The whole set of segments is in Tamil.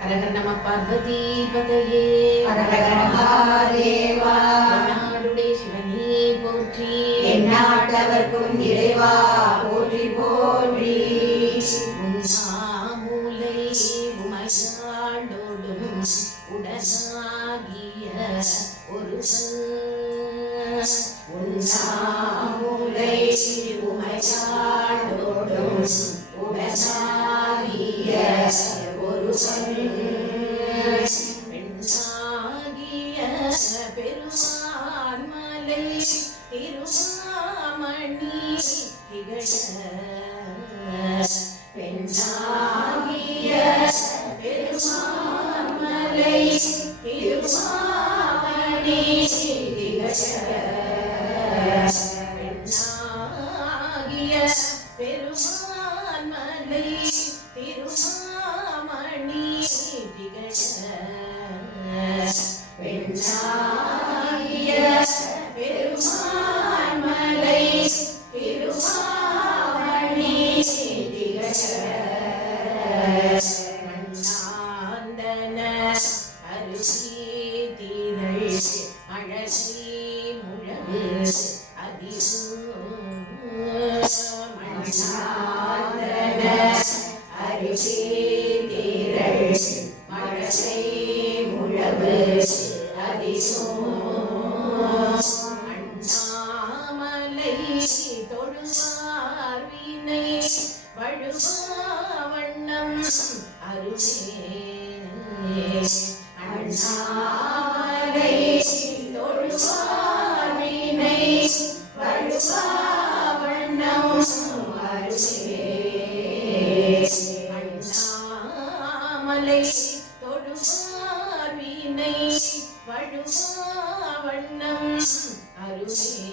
ஹரஹர நம பார்வதி பதையே ஹரஹர மகாதேவா. நாடுடைய சிவனே போற்றி, எந்நாட்டவர்க்கும் இறைவா போற்றி போற்றி. உண்ணாமூலை உமையாளோடும் உடனாகிய ஒருவன், உண்ணாமூலை உமையாளோடும் உடனாகிய ஒருவன், பெண்ணாகிய பெருமான்மலை திருமாமணி திகழ, பெண்ணாகிய பெருமான்மலை திருமாமணி திகழ, பெண்ணாகிய பெருமான்மலை திருமாமணி திகழ, பெண்ணாகிய பெருமான்மலை திருமாமணி திகழ, மண்ணாந்தன அருவிதிரள் அழகை முழவு அதிரும், மண்ணாந்தன அருவிதிரள் மழலை முழவு அதிரும், அண்ணாமலை தொழுவார் வினை வழுவா வண்ணம் அருமே, அண்ணாமலை தொழுவார் வினை வழுவா வண்ணம் அருமே, அண்ணாமலை தொழுவார் வினை வழுவா வண்ணம் அருமே,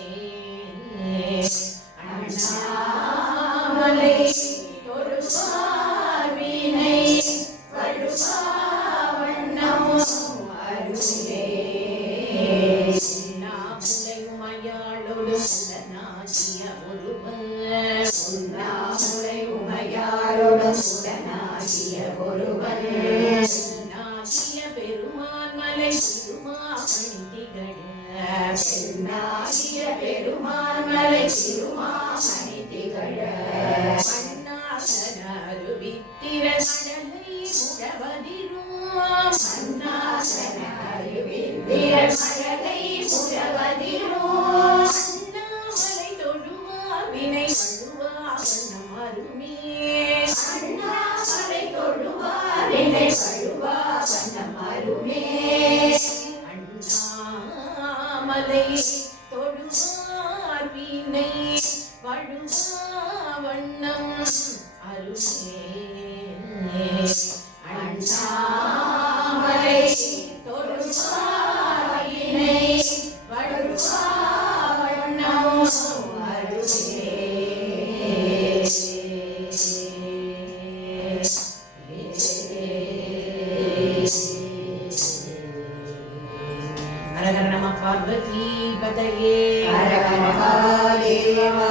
அண்ணாமலை தொழுவார் வினை வழுவா வண்ணம் அருமே, நாமுலை உமையாளோடு உடனாகிய ஒருவன், உண்ணாமுலை உமையாளுடன் உடனாகிய ஒருவன், நாகிய பெருமான்மலை திருமாமணி திகழ, பெண்ணாகிய பெருமான்மலை திருமாமணி திகழ, மண்ணாசன அருவித்திரள் மழலை முழவதிரும், மண்ணாசன அருவித்திரள் மழலை முழவதிரும், அண்ணாமலை தொழுவார் வினை வழுவா வண்ணம் அருமே, அண்ணாமலை தொழுவார் வினை வழுவா வண்ணம் அருமே, அண்ணாமலை தொழுவார் வினை வழுவா வண்ணம் அருமே, அண்ணாமலை தொழுவார் வினை வழுவா வண்ணம் அருமே. ஹரஹர நம பார்வதி பதையே ஹரஹர மகாதேவா.